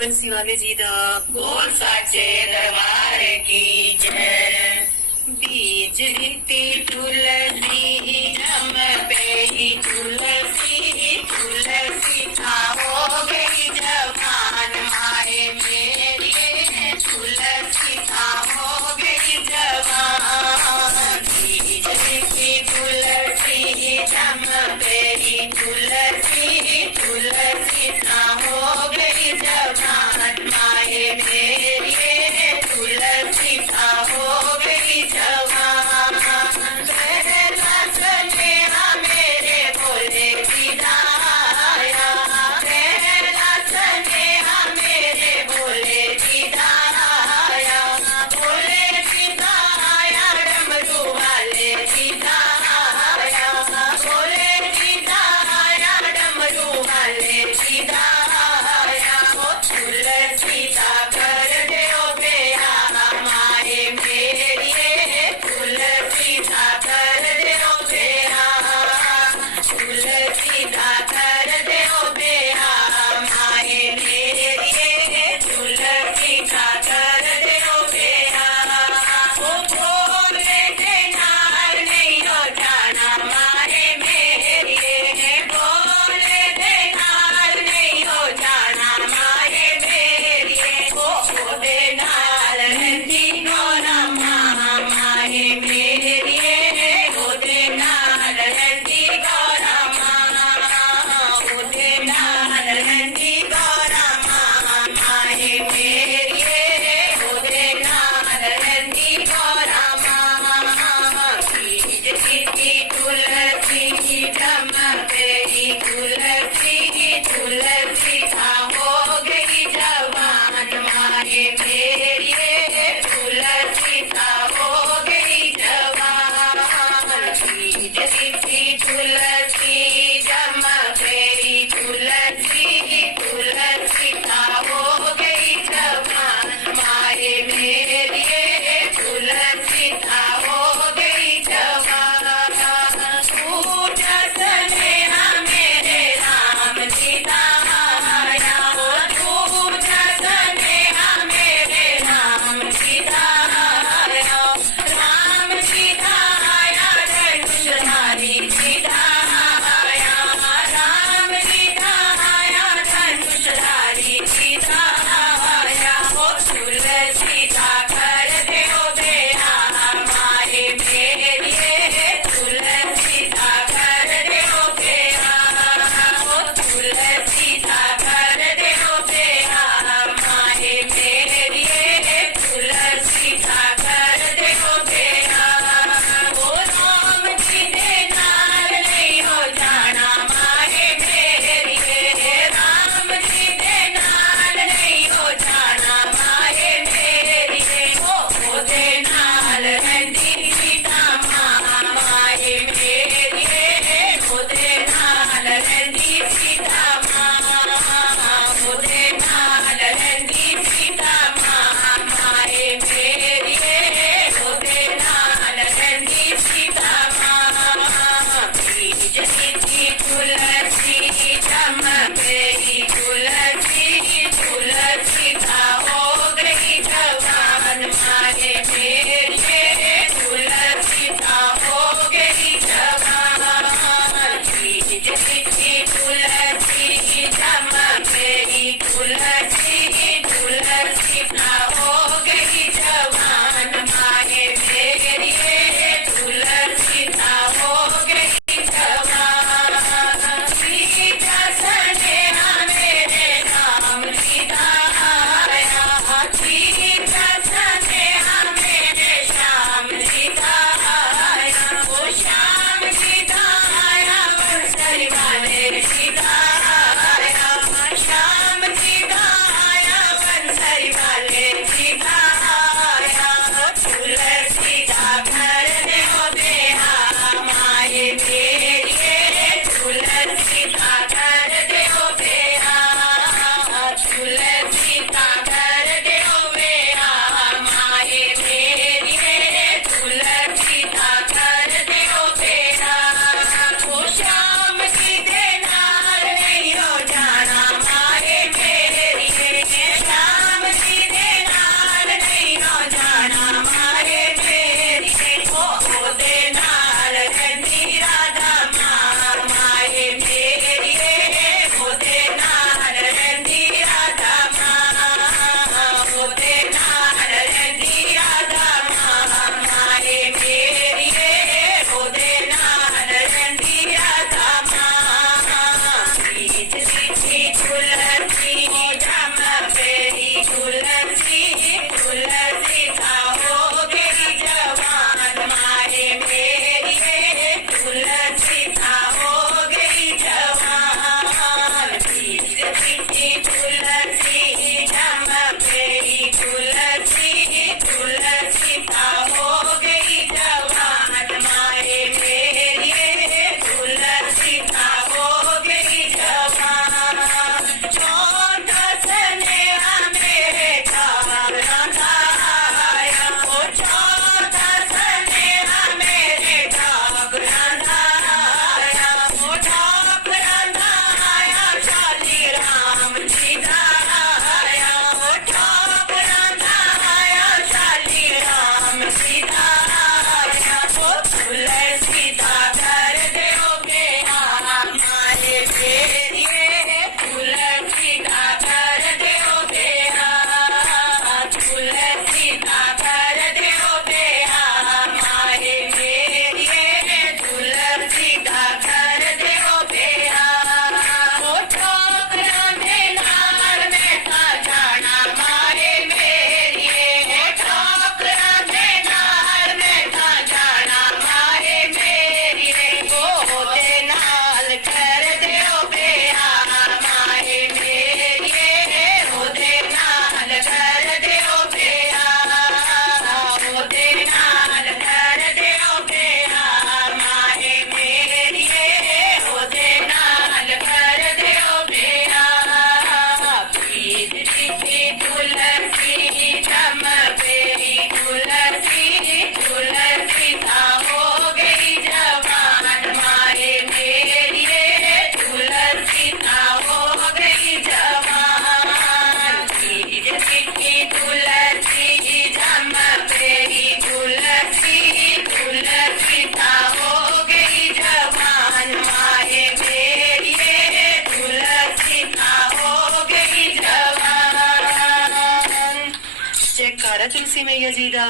बंसी वाले जी दा बोल साचे दरबार की जय। बीज रीति तुलसी नम पे तुलसी तुलसी हो गई जवान माए मेरी तुलसी हो गई जवान। बीज रीति तुलसी नम पे तुलसी तुलसी हो गई जवान माए मेरी तुलसी हो गई जवान। पहला स्नेहा मेरे भोले विदाया, पहला स्नेहा मेरे भोले विदाया, भोले विदाया डमरू वाले विदाया, भोले विदाया डमरू वाले विदाया। तुलसी का कर दो बेया माए मेरी तुलसी का कर दो बेया, तुलसी का कर दो बेया माए मेरी तुलसी का कर दो बेया। वो भोले के नार नहीं हो जाना माए मेरी, भोले के नार नहीं हो जाना माए मेरी, भोले नार नंदी गौरा माए मेरी, भोले नार नंदी गौरा भोले नार नंदी गौरा माए मेरी, भोले नार नंदी गौरा। बीज रीति तुलसी नम पे तुलसी तुलसी हो गई जवान माए मेरी तुलसी हो गई जवान। बीज रीति तुलसी नम पे तुलसी तुलसी हो गई जवान माए मेरी तुलसी हो गई जवान। पूजा स्नेहा मेरे राम सीता आया, पूजा स्नेहा मेरे राम सीता आया, राम सीता आया धनुषधारी सीता आया, राम सीता आया धनुषधारी सीता आया। तुलसी का कर दो बेया माए मेरी तुलसी का कर दो बेया, तुलसी का कर दो बेया माए मेरी तुलसी का कर दो बेया। वो राम जी के नाल नहीं हो जाना माए मेरी, राम जी के नाल नहीं हो जाना माए मेरी, भोले नाल नंदी सीता माए मेरी, भोले नाल नंदी सीता भोले नाल नंदी सीता माए मेरी, भोले नाल नंदी सीता। बीज रीति तुलसी नम पे तुलसी तुलसी हो गई जवान माए मेरे तुलसी हो गई जवान। बीज रीति तुलसी नम पे तुलसी तुलसी हो गई जवान माए मेरी तुलसी हो गई जवान। सीता स्नेहा मेरे राम सीता आया, सीता स्नेहा मेरे श्याम सीता आया, वो श्याम सीता आया बंसरी वाले सीता आया, श्याम सीता आया बंसरी वाले तुलसी मैया जी का